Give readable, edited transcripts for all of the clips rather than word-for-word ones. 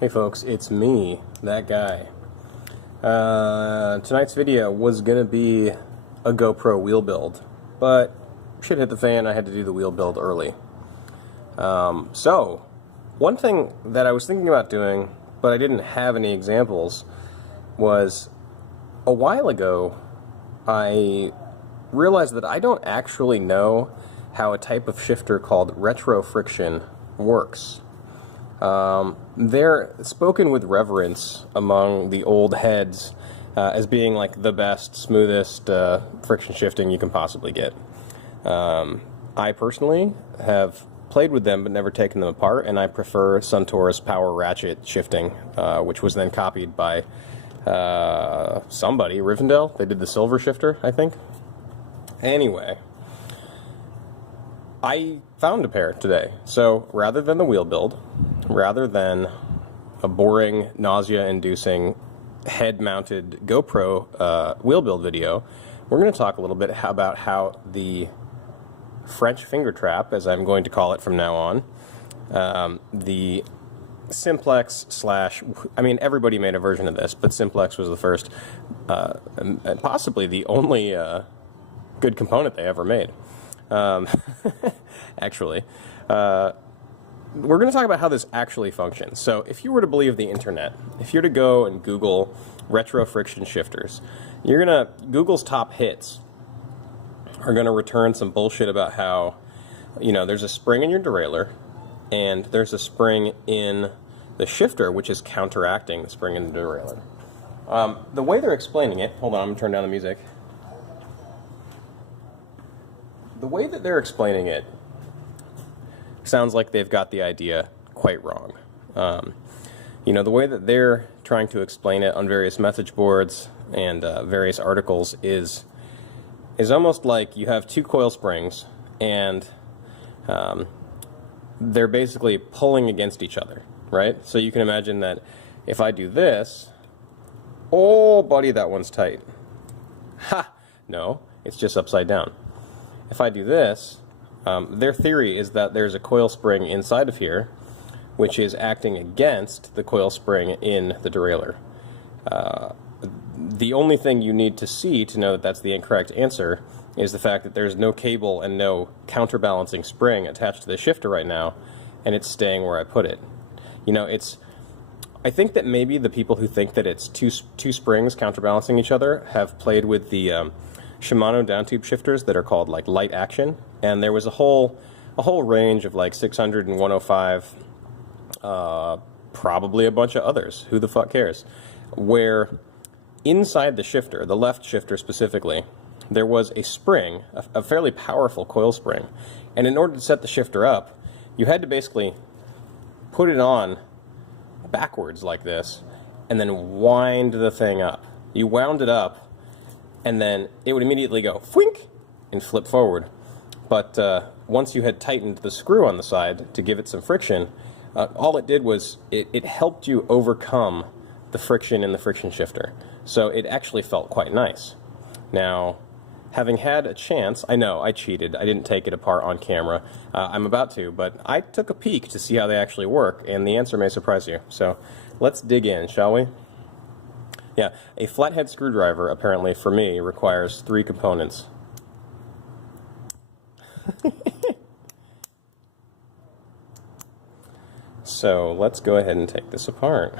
Hey folks, it's me, that guy. Tonight's video was gonna be a GoPro wheel build, but shit hit the fan, I had to do the wheel build early. So, one thing that I was thinking about doing, but I didn't have any examples, was a while ago I realized that I don't actually know how a type of shifter called retro friction works. They're spoken with reverence among the old heads as being like the best, smoothest friction shifting you can possibly get. I personally have played with them but never taken them apart, and I prefer Suntour's power ratchet shifting, which was then copied by somebody, Rivendell. They did the silver shifter, I think. Anyway, I found a pair today. So rather than the wheel build, rather than a boring, nausea-inducing, head-mounted GoPro wheel build video, we're going to talk a little bit about how the French finger trap, as I'm going to call it from now on, the Simplex slash, I mean, everybody made a version of this, but Simplex was the first, and possibly the only good component they ever made. Actually, we're going to talk about how this actually functions. So if you were to believe the internet, if you're to go and Google retro friction shifters, you're going to, Google's top hits are going to return some bullshit about how, you know, there's a spring in your derailleur and there's a spring in the shifter which is counteracting the spring in the derailleur. The way they're explaining it, hold on, I'm going to turn down the music. The way that they're explaining it sounds like they've got the idea quite wrong. You know, the way that they're trying to explain it on various message boards and various articles is almost like you have two coil springs and they're basically pulling against each other, right? So you can imagine that if I do this, oh buddy, that one's tight. Ha! No, it's just upside down. If I do this, their theory is that there's a coil spring inside of here which is acting against the coil spring in the derailleur. The only thing you need to see to know that that's the incorrect answer is the fact that there's no cable and no counterbalancing spring attached to the shifter right now, and it's staying where I put it. You know, I think that maybe the people who think that it's two springs counterbalancing each other have played with the Shimano downtube shifters that are called like light action, and there was a whole range of like 600 and 105, probably a bunch of others, who the fuck cares, where inside the shifter, the left shifter specifically, there was a spring, a fairly powerful coil spring, and in order to set the shifter up, you had to basically put it on backwards like this and then wind the thing up. You wound it up and then it would immediately go fwink and flip forward. But once you had tightened the screw on the side to give it some friction, all it did was it helped you overcome the friction in the friction shifter. So it actually felt quite nice. Now, having had a chance, I know, I cheated. I didn't take it apart on camera. I'm about to, but I took a peek to see how they actually work, and the answer may surprise you. So let's dig in, shall we? Yeah, a flathead screwdriver, apparently, for me, requires 3 components. So let's go ahead and take this apart.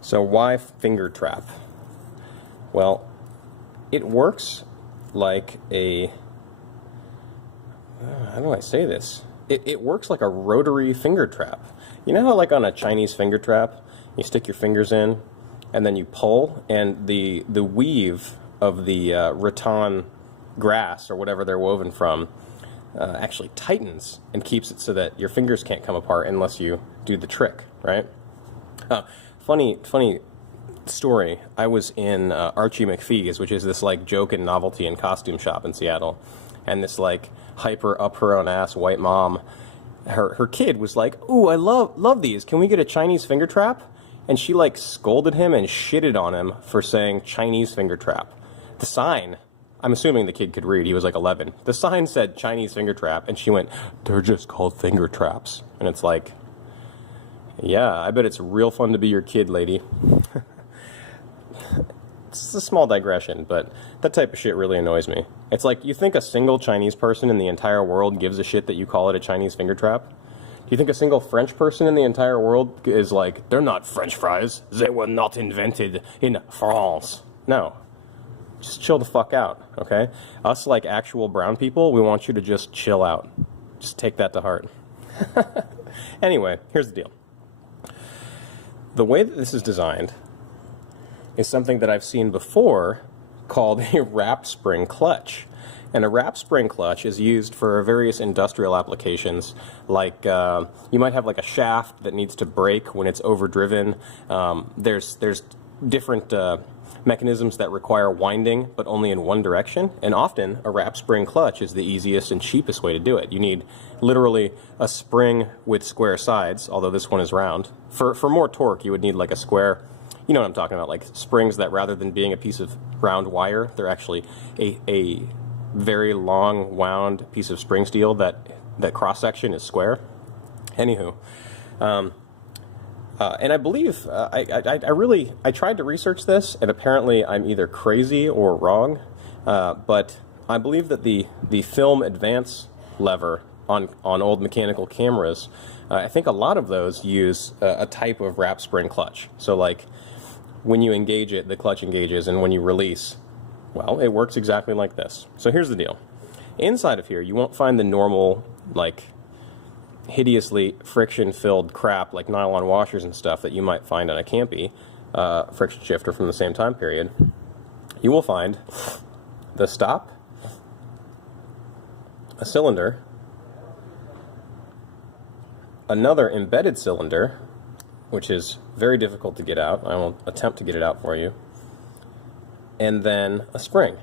So why finger trap? Well, it works like a, how do I say this? It works like a rotary finger trap. You know how like on a Chinese finger trap, you stick your fingers in and then you pull, and the weave of the rattan grass or whatever they're woven from actually tightens and keeps it so that your fingers can't come apart unless you do the trick, right? Funny story. I was in Archie McPhee's, which is this like joke and novelty and costume shop in Seattle, and this like hyper up her own ass white mom, her kid was like, "Ooh, I love these. Can we get a Chinese finger trap?" And she like scolded him and shitted on him for saying Chinese finger trap. The sign I'm assuming the kid could read. He was like 11. The sign said Chinese finger trap, and she went, "They're just called finger traps." And it's like, yeah, I bet it's real fun to be your kid, lady. It's a small digression, but that type of shit really annoys me. It's like, you think a single Chinese person in the entire world gives a shit that you call it a Chinese finger trap? Do you think a single French person in the entire world is like, they're not French fries, they were not invented in France? No. Just chill the fuck out, okay? Us, like actual brown people, we want you to just chill out. Just take that to heart. Anyway, here's the deal. The way that this is designed is something that I've seen before called a wrap spring clutch. And a wrap spring clutch is used for various industrial applications, like you might have like a shaft that needs to break when it's overdriven. There's different mechanisms that require winding, but only in one direction. And often, a wrap spring clutch is the easiest and cheapest way to do it. You need literally a spring with square sides, although this one is round. For more torque, you would need like a square, you know what I'm talking about, like springs that rather than being a piece of round wire, they're actually a very long wound piece of spring steel that cross-section is square. Anywho, and I believe, I tried to research this, and apparently I'm either crazy or wrong, but I believe that the film advance lever on old mechanical cameras, I think a lot of those use a type of wrap spring clutch. So like, when you engage it, the clutch engages, and when you release, well, it works exactly like this. So here's the deal. Inside of here, you won't find the normal, like, hideously friction-filled crap like nylon washers and stuff that you might find on a Campy friction shifter from the same time period. You will find the stop, a cylinder, another embedded cylinder, which is very difficult to get out. I will attempt to get it out for you. And then a spring.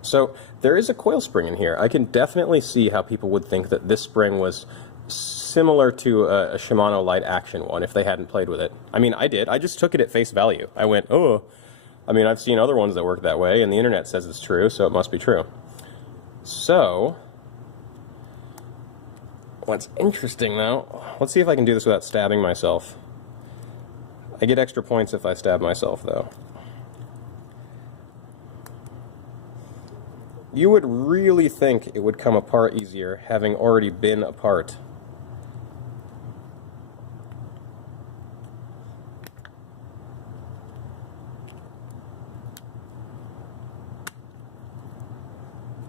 So there is a coil spring in here. I can definitely see how people would think that this spring was similar to a Shimano light action one if they hadn't played with it. I mean, I did. I just took it at face value. I went, oh, I mean, I've seen other ones that work that way, and the internet says it's true, so it must be true. So, what's interesting though, let's see if I can do this without stabbing myself. I get extra points if I stab myself though. You would really think it would come apart easier having already been apart.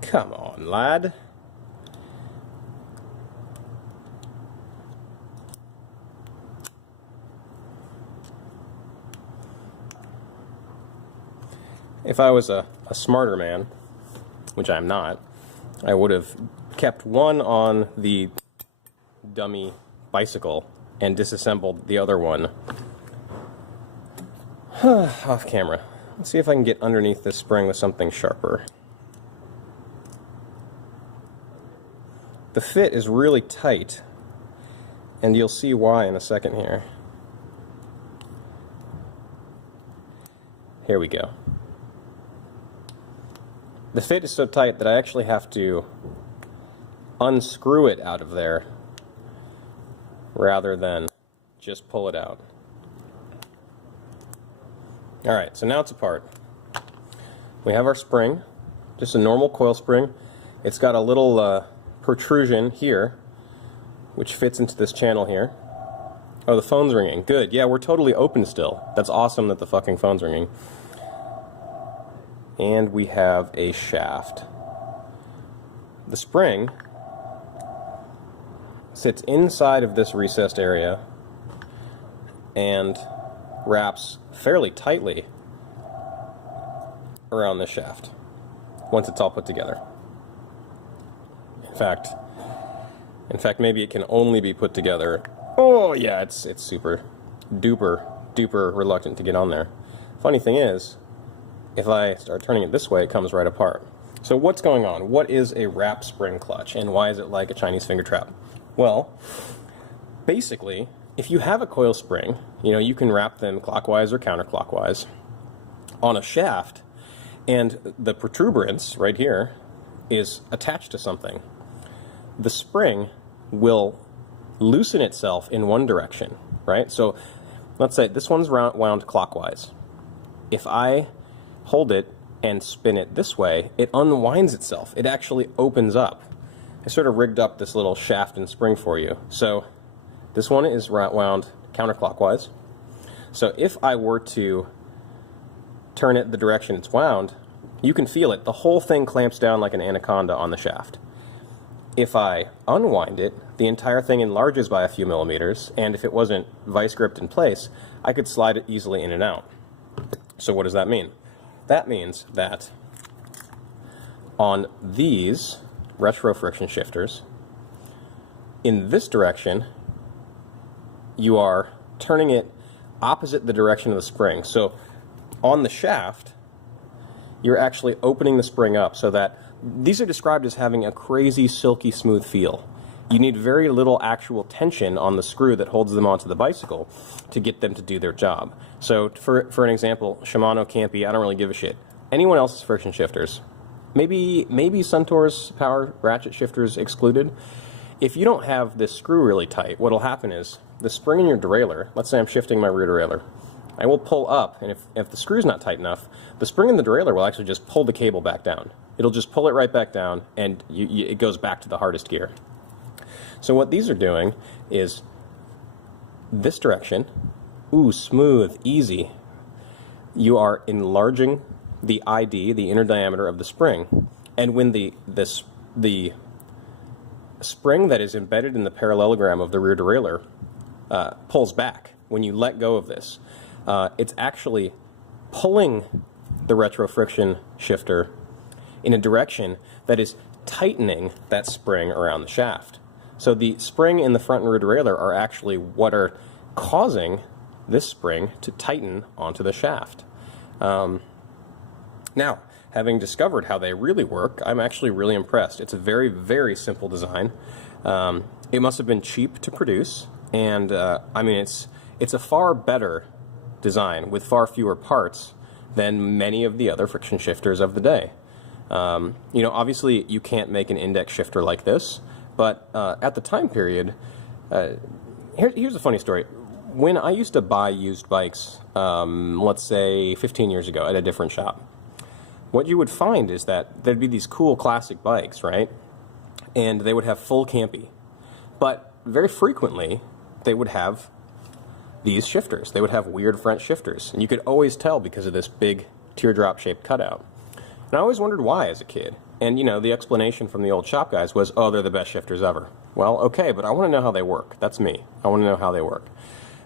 Come on, lad. If I was a smarter man, which I'm not, I would have kept one on the dummy bicycle and disassembled the other one off camera. Let's see if I can get underneath this spring with something sharper. The fit is really tight, and you'll see why in a second here. Here we go. The fit is so tight that I actually have to unscrew it out of there rather than just pull it out. Alright, so now it's apart. We have our spring, just a normal coil spring. It's got a little protrusion here, which fits into this channel here. Oh, the phone's ringing. Good. Yeah, we're totally open still. That's awesome that the fucking phone's ringing. And we have a shaft. The spring sits inside of this recessed area and wraps fairly tightly around this shaft once it's all put together. In fact, maybe it can only be put together. Oh yeah, it's super duper reluctant to get on there. Funny thing is, if I start turning it this way, it comes right apart. So what's going on? What is a wrap spring clutch, and why is it like a Chinese finger trap? Well, basically, if you have a coil spring, you know, you can wrap them clockwise or counterclockwise on a shaft, And the protuberance right here is attached to something. The spring will loosen itself in one direction, right? So let's say this one's wound clockwise. If I hold it and spin it this way, it unwinds itself. It actually opens up. I sort of rigged up this little shaft and spring for you. So this one is wound counterclockwise. So if I were to turn it the direction it's wound, you can feel it. The whole thing clamps down like an anaconda on the shaft. If I unwind it, the entire thing enlarges by a few millimeters, and if it wasn't vice gripped in place, I could slide it easily in and out. So what does that mean? That means that on these retro friction shifters, in this direction, you are turning it opposite the direction of the spring. So on the shaft, you're actually opening the spring up so that these are described as having a crazy, silky, smooth feel. You need very little actual tension on the screw that holds them onto the bicycle to get them to do their job. So for an example, Shimano, Campy, I don't really give a shit. Anyone else's friction shifters, maybe Suntour's power ratchet shifters excluded, if you don't have this screw really tight, what'll happen is the spring in your derailleur, let's say I'm shifting my rear derailleur, I will pull up, and if the screw's not tight enough, the spring in the derailleur will actually just pull the cable back down. It'll just pull it right back down, and it goes back to the hardest gear. So what these are doing is this direction, ooh, smooth, easy. You are enlarging the ID, the inner diameter of the spring, and when the spring that is embedded in the parallelogram of the rear derailleur pulls back, when you let go of this, it's actually pulling the retro friction shifter in a direction that is tightening that spring around the shaft. So the spring in the front and rear derailleur are actually what are causing this spring to tighten onto the shaft. Now, having discovered how they really work, I'm actually really impressed. It's a very, very simple design. It must have been cheap to produce, and I mean, it's a far better design with far fewer parts than many of the other friction shifters of the day. You know, obviously you can't make an index shifter like this, but at the time period, here's a funny story. When I used to buy used bikes, let's say 15 years ago at a different shop, what you would find is that there'd be these cool classic bikes, right? And they would have full Campy. But very frequently, they would have these shifters. They would have weird front shifters. And you could always tell because of this big teardrop-shaped cutout. And I always wondered why as a kid. And, you know, the explanation from the old shop guys was, oh, they're the best shifters ever. Well, okay, but I want to know how they work. That's me. I want to know how they work.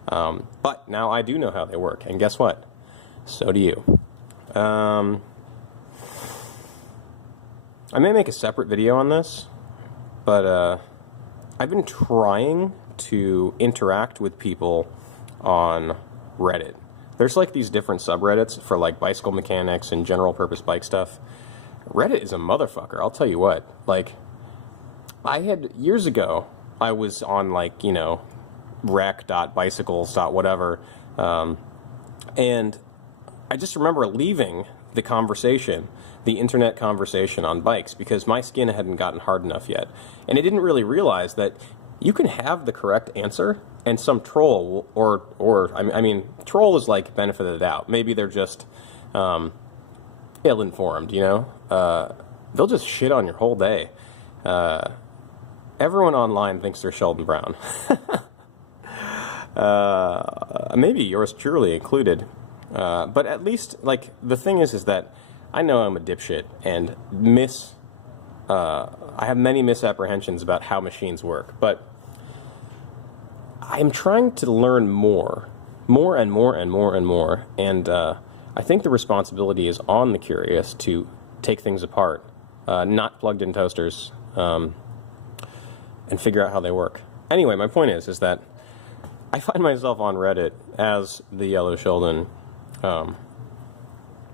But now I do know how they work. And guess what? So do you. I may make a separate video on this, but I've been trying to interact with people on Reddit. There's like these different subreddits for like bicycle mechanics and general purpose bike stuff. Reddit is a motherfucker, I'll tell you what. Like, I had, years ago, I was on like, you know, rec.bicycles.whatever, and I just remember leaving the conversation, the internet conversation on bikes, because my skin hadn't gotten hard enough yet. And I didn't really realize that you can have the correct answer, and some troll, I mean, troll is like benefit of the doubt. Maybe they're just ill-informed, you know? They'll just shit on your whole day. Everyone online thinks they're Sheldon Brown. Maybe yours truly included. But at least, like, the thing is that I know I'm a dipshit, and I have many misapprehensions about how machines work, but I'm trying to learn more and more, and I think the responsibility is on the curious to take things apart, not plugged-in toasters, and figure out how they work. Anyway, my point is that I find myself on Reddit as the Yellow Sheldon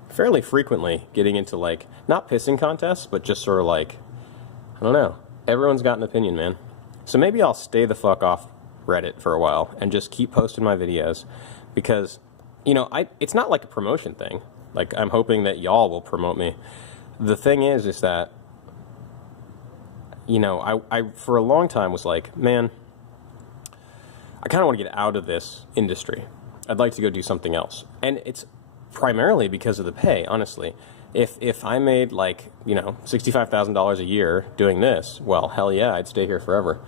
fairly frequently getting into, like, not pissing contests, but just sort of like, I don't know, everyone's got an opinion, man. So maybe I'll stay the fuck off Reddit for a while and just keep posting my videos, because, you know, it's not like a promotion thing. Like, I'm hoping that y'all will promote me. The thing is that, you know, I for a long time was like, man, I kind of want to get out of this industry. I'd like to go do something else. And it's primarily because of the pay, honestly. If I made, like, you know, $65,000 a year doing this, well, hell yeah, I'd stay here forever.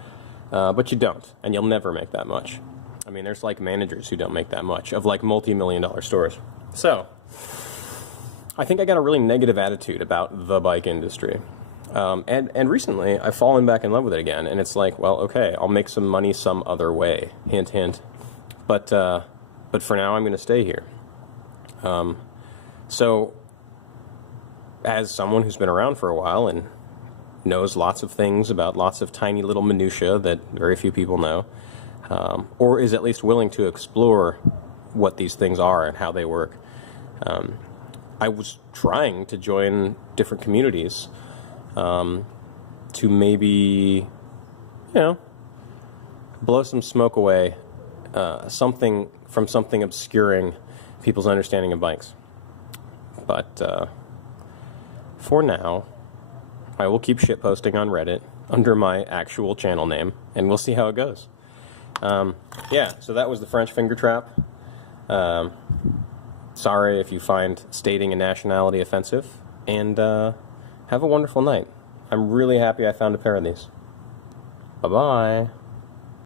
But you don't, and you'll never make that much. I mean, there's, like, managers who don't make that much of, like, multi-million-dollar stores. So, I think I got a really negative attitude about the bike industry. And recently, I've fallen back in love with it again, and it's like, well, okay, I'll make some money some other way. Hint, hint. But for now, I'm going to stay here. So, as someone who's been around for a while and knows lots of things about lots of tiny little minutiae that very few people know, or is at least willing to explore what these things are and how they work, I was trying to join different communities to maybe, you know, blow some smoke away, something obscuring people's understanding of bikes. But for now, I will keep shitposting on Reddit under my actual channel name, and we'll see how it goes. Yeah, so that was the French finger trap. Sorry if you find stating a nationality offensive, and have a wonderful night. I'm really happy I found a pair of these. Bye-bye.